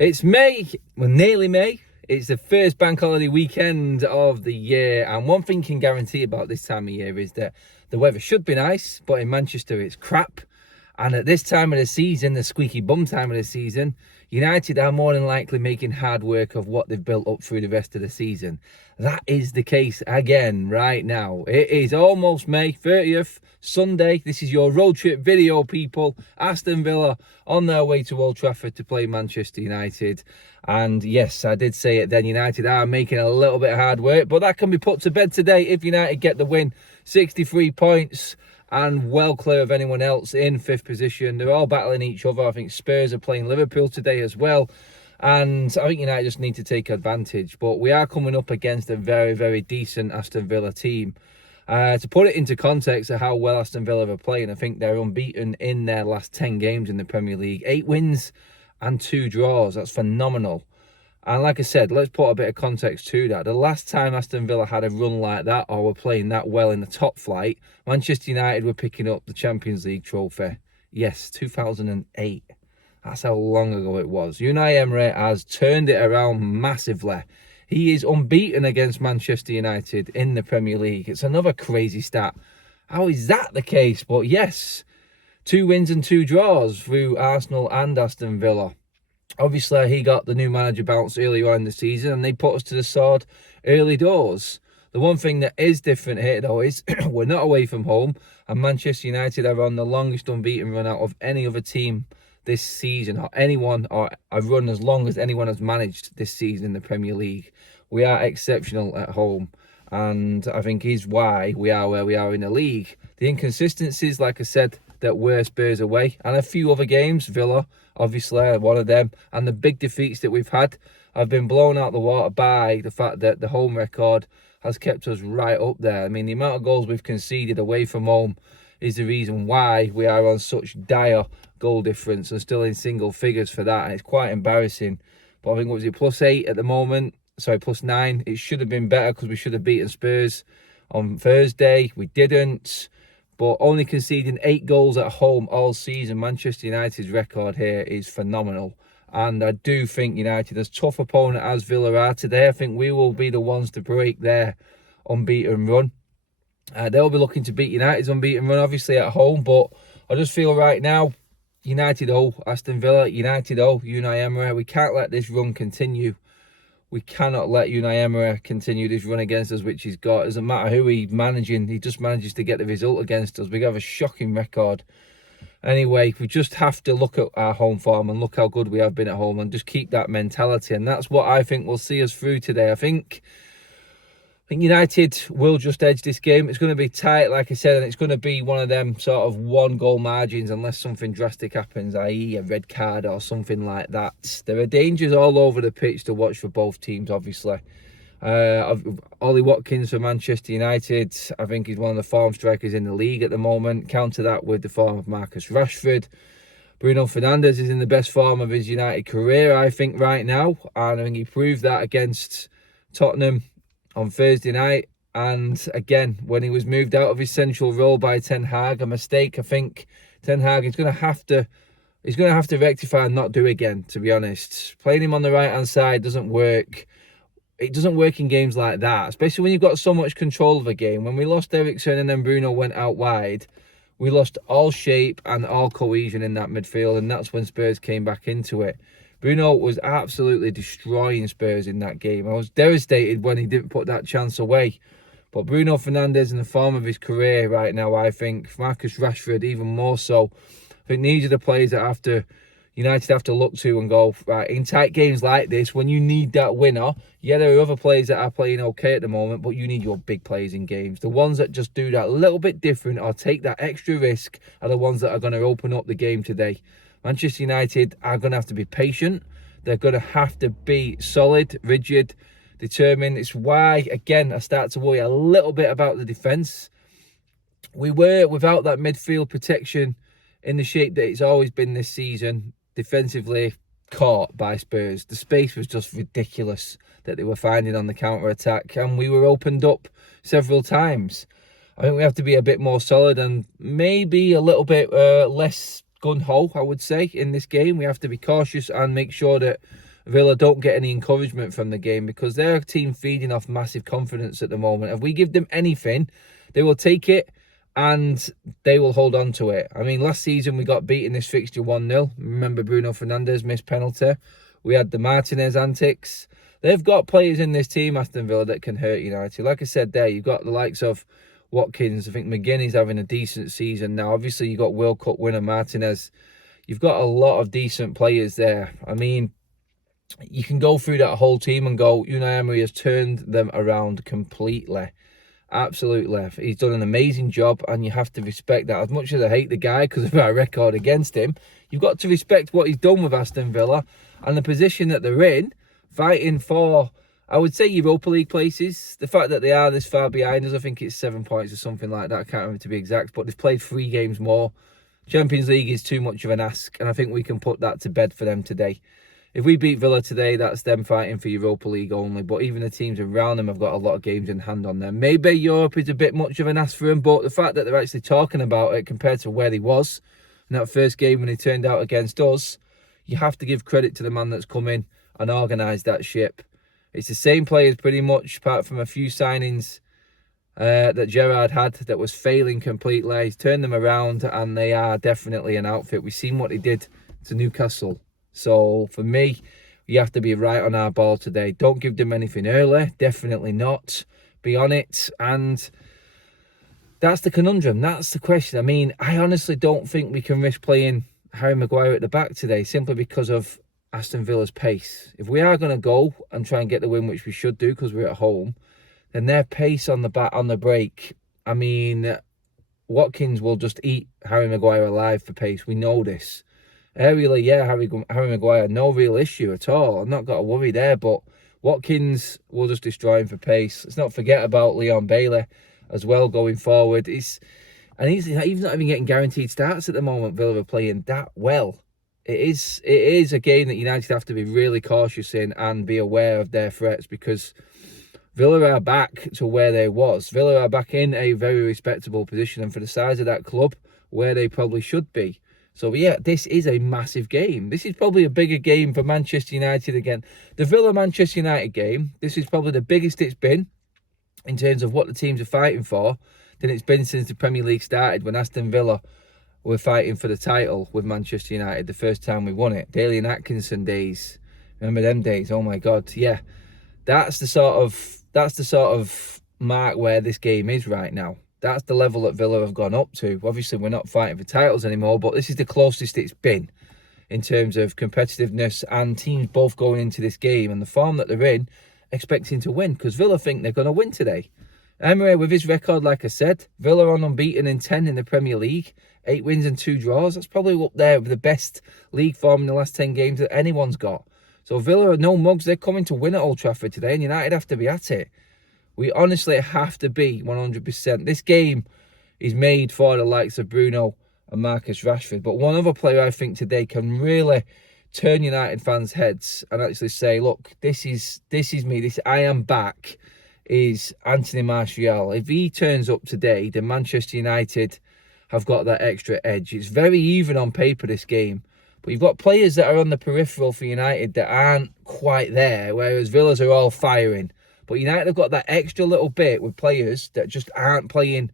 It's May, well, nearly May. It's the first bank holiday weekend of the year, and one thing you can guarantee about this time of year is that the weather should be nice, but in Manchester it's crap. And at this time of the season, the squeaky bum time of the season, United are more than likely making hard work of what they've built up through the rest of the season. That is the case again right now. It is almost May 30th, Sunday. This is your road trip video, people. Aston Villa on their way to Old Trafford to play Manchester United. And yes, I did say it then, United are making a little bit of hard work, but that can be put to bed today if United get the win. 63 points. And well clear of anyone else in fifth position. They're all battling each other. I think Spurs are playing Liverpool today as well. And I think United just need to take advantage. But we are coming up against a very, very decent Aston Villa team. To put it into context of how well Aston Villa are playing, I think they're unbeaten in their last 10 games in the Premier League. 8 wins and 2 draws. That's phenomenal. And like I said, let's put a bit of context to that. The last time Aston Villa had a run like that or were playing that well in the top flight, Manchester United were picking up the Champions League trophy. Yes, 2008. That's how long ago it was. Unai Emery has turned it around massively. He is unbeaten against Manchester United in the Premier League. It's another crazy stat. How is that the case? But yes, 2 wins and 2 draws through Arsenal and Aston Villa. Obviously, he got the new manager bounce earlier on in the season, and they put us to the sword early doors. The one thing that is different here, though, is we're not away from home, and Manchester United are on the longest unbeaten run out of any other team this season, or anyone, or a run as long as anyone has managed this season in the Premier League. We are exceptional at home, and I think is why we are where we are in the league. The inconsistencies, like I said, that were Spurs away, and a few other games, Villa, obviously, one of them, and the big defeats that we've had have been blown out the water by the fact that the home record has kept us right up there. I mean, the amount of goals we've conceded away from home is the reason why we are on such dire goal difference and still in single figures for that, and it's quite embarrassing. But I think, what was it, +8 at the moment? Sorry, +9. It should have been better because we should have beaten Spurs on Thursday. We didn't. But only conceding 8 goals at home all season, Manchester United's record here is phenomenal. And I do think United, as tough opponent as Villa are today, I think we will be the ones to break their unbeaten run. They'll be looking to beat United's unbeaten run, obviously, at home. But I just feel right now, United, Aston Villa, United, Unai Emery, we can't let this run continue. We cannot let Unai Emery continue this run against us, which he's got. It doesn't matter who he's managing, he just manages to get the result against us. We have a shocking record. Anyway, we just have to look at our home form and look how good we have been at home and just keep that mentality. And that's what I think will see us through today. I think United will just edge this game. It's going to be tight, like I said, and it's going to be one of them sort of 1-goal margins unless something drastic happens, i.e. a red card or something like that. There are dangers all over the pitch to watch for both teams, obviously. Ollie Watkins for Manchester United, I think he's one of the form strikers in the league at the moment. Counter that with the form of Marcus Rashford. Bruno Fernandes is in the best form of his United career, I think, right now. And I think he proved that against Tottenham on Thursday night, and again when he was moved out of his central role by Ten Hag, a mistake I think Ten Hag is going to have to rectify and not do again, to be honest. Playing him on the right hand side doesn't work. It doesn't work in games like that, especially when you've got so much control of a game. When we lost Eriksen and then Bruno went out wide, we lost all shape and all cohesion in that midfield, and that's when Spurs came back into it. Bruno was absolutely destroying Spurs in that game. I was devastated when he didn't put that chance away. But Bruno Fernandes in the form of his career right now, I think. Marcus Rashford even more so. I think these are the players that United have to look to and go, right, in tight games like this, when you need that winner, yeah, there are other players that are playing okay at the moment, but you need your big players in games. The ones that just do that a little bit different or take that extra risk are the ones that are going to open up the game today. Manchester United are going to have to be patient. They're going to have to be solid, rigid, determined. It's why, again, I start to worry a little bit about the defence. We were without that midfield protection in the shape that it's always been this season, defensively caught by Spurs. The space was just ridiculous that they were finding on the counter-attack, and we were opened up several times. I think we have to be a bit more solid and maybe a little bit less gun-ho, I would say, in this game. We have to be cautious and make sure that Villa don't get any encouragement from the game because they're a team feeding off massive confidence at the moment. If we give them anything, they will take it and they will hold on to it. I mean, last season we got beaten this fixture 1-0. Remember Bruno Fernandes missed penalty. We had the Martinez antics. They've got players in this team, Aston Villa, that can hurt United. Like I said there, you've got the likes of Watkins. I think McGinney's having a decent season now. Obviously, you've got World Cup winner Martinez. You've got a lot of decent players there. I mean, you can go through that whole team and go, Unai Emery has turned them around completely. Absolutely. He's done an amazing job, and you have to respect that. As much as I hate the guy because of our record against him, you've got to respect what he's done with Aston Villa and the position that they're in, fighting for, I would say, Europa League places. The fact that they are this far behind us, I think it's 7 points or something like that. I can't remember to be exact, but they've played 3 games more. Champions League is too much of an ask, and I think we can put that to bed for them today. If we beat Villa today, that's them fighting for Europa League only. But even the teams around them have got a lot of games in hand on them. Maybe Europe is a bit much of an ask for them, but the fact that they're actually talking about it compared to where they was in that first game when he turned out against us, you have to give credit to the man that's come in and organised that ship. It's the same players pretty much, apart from a few signings that Gerrard had that was failing completely. He's turned them around, and they are definitely an outfit. We've seen what he did to Newcastle. So for me, you have to be right on our ball today. Don't give them anything early. Definitely not. Be on it. And that's the conundrum. That's the question. I mean, I honestly don't think we can risk playing Harry Maguire at the back today simply because of Aston Villa's pace. If we are going to go and try and get the win, which we should do because we're at home, then their pace on the break, I mean, Watkins will just eat Harry Maguire alive for pace. We know this. Aerially, yeah, Harry Maguire, no real issue at all. I've not got to worry there, but Watkins will just destroy him for pace. Let's not forget about Leon Bailey as well going forward. He's not even getting guaranteed starts at the moment. Villa are playing that well. It is a game that United have to be really cautious in and be aware of their threats, because Villa are back to where they was. Villa are back in a very respectable position, and for the size of that club, where they probably should be. So, yeah, this is a massive game. This is probably a bigger game for Manchester United again. The Villa-Manchester United game, this is probably the biggest it's been in terms of what the teams are fighting for than it's been since the Premier League started, when Aston Villa were fighting for the title with Manchester United the first time we won it. Daly and Atkinson days. Remember them days? Oh, my God. Yeah, that's the sort of mark where this game is right now. That's the level that Villa have gone up to. Obviously, we're not fighting for titles anymore, but this is the closest it's been in terms of competitiveness and teams both going into this game and the form that they're in, expecting to win, because Villa think they're going to win today. Emery, with his record, like I said, Villa are unbeaten in 10 in the Premier League, 8 wins and 2 draws. That's probably up there with the best league form in the last 10 games that anyone's got. So Villa are no mugs. They're coming to win at Old Trafford today, and United have to be at it. We honestly have to be 100%. This game is made for the likes of Bruno and Marcus Rashford. But one other player I think today can really turn United fans' heads and actually say, look, this is me. I am back, is Anthony Martial. If he turns up today, then Manchester United have got that extra edge. It's very even on paper, this game. But you've got players that are on the peripheral for United that aren't quite there, whereas Villas are all firing. But United have got that extra little bit with players that just aren't playing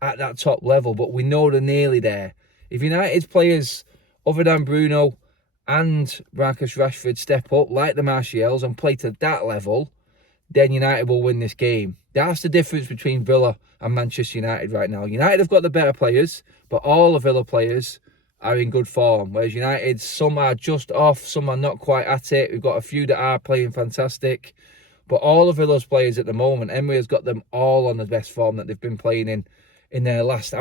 at that top level, but we know they're nearly there. If United's players, other than Bruno and Marcus Rashford, step up like the Martials and play to that level, then United will win this game. That's the difference between Villa and Manchester United right now. United have got the better players, but all the Villa players are in good form, whereas United, some are just off, some are not quite at it. We've got a few that are playing fantastic. But all of Villa's players at the moment, Emery has got them all on the best form that they've been playing in their last,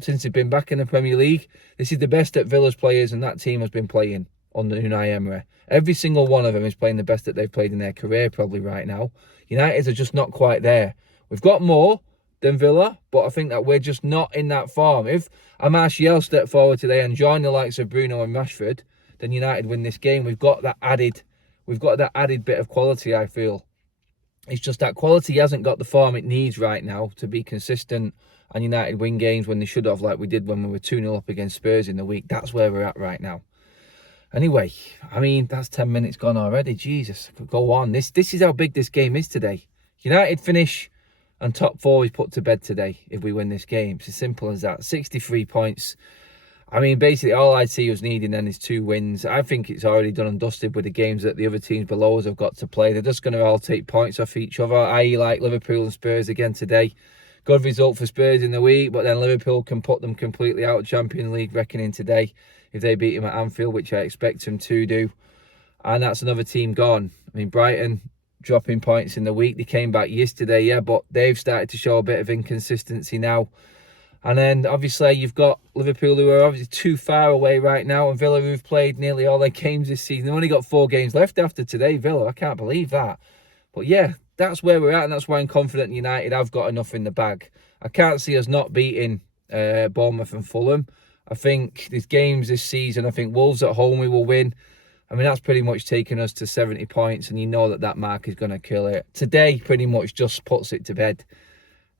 since they've been back in the Premier League. This is the best that Villa's players and that team has been playing under Unai Emery. Every single one of them is playing the best that they've played in their career probably right now. United are just not quite there. We've got more than Villa, but I think that we're just not in that form. If a Martial step forward today and join the likes of Bruno and Rashford, then United win this game. We've got that added bit of quality, I feel. It's just that quality hasn't got the form it needs right now to be consistent and United win games when they should have, like we did when we were 2-0 up against Spurs in the week. That's where we're at right now. Anyway, I mean, that's 10 minutes gone already. Jesus, I could go on. This is how big this game is today. United finish and top four is put to bed today if we win this game. It's as simple as that. 63 points. I mean, basically, all I'd see us needing then is 2 wins. I think it's already done and dusted with the games that the other teams below us have got to play. They're just going to all take points off each other, i.e. like Liverpool and Spurs again today. Good result for Spurs in the week, but then Liverpool can put them completely out of Champions League reckoning today if they beat him at Anfield, which I expect them to do. And that's another team gone. I mean, Brighton dropping points in the week. They came back yesterday, yeah, but they've started to show a bit of inconsistency now. And then, obviously, you've got Liverpool, who are obviously too far away right now, and Villa, who've played nearly all their games this season. They've only got 4 games left after today, Villa. I can't believe that. But, yeah, that's where we're at, and that's why I'm confident United have got enough in the bag. I can't see us not beating Bournemouth and Fulham. I think there's games this season. I think Wolves at home we will win. I mean, that's pretty much taken us to 70 points, and you know that that mark is going to kill it. Today pretty much just puts it to bed.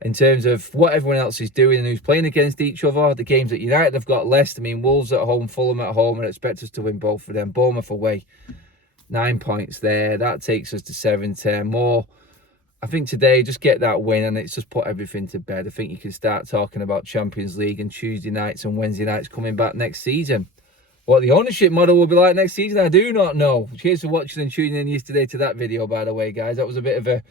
In terms of what everyone else is doing and who's playing against each other, the games that United have got less. I mean, Wolves at home, Fulham at home, and I expect us to win both of them. Bournemouth away, 9 points there. That takes us to 7-10 more. I think today, just get that win and it's just put everything to bed. I think you can start talking about Champions League and Tuesday nights and Wednesday nights coming back next season. What the ownership model will be like next season, I do not know. Cheers for watching and tuning in yesterday to that video, by the way, guys. That was a bit of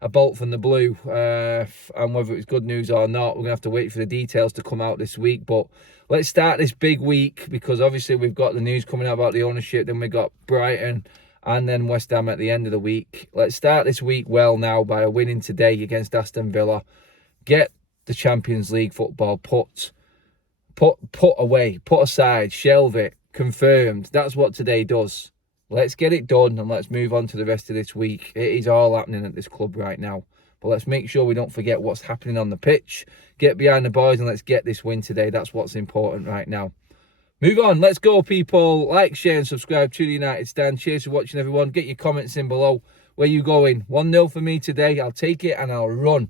a bolt from the blue, and whether it was good news or not, we're gonna have to wait for the details to come out this week. But let's start this big week, because obviously we've got the news coming out about the ownership, then we got Brighton and then West Ham at the end of the week. Let's start this week well now by a winning today against Aston Villa. Get the Champions League football put away, put aside, shelve it, confirmed. That's what today does. Let's get it done and let's move on to the rest of this week. It is all happening at this club right now. But let's make sure we don't forget what's happening on the pitch. Get behind the boys and let's get this win today. That's what's important right now. Move on. Let's go, people. Like, share and subscribe to the United Stand. Cheers for watching, everyone. Get your comments in below. Where you going? 1-0 for me today. I'll take it and I'll run.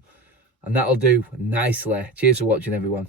And that'll do nicely. Cheers for watching, everyone.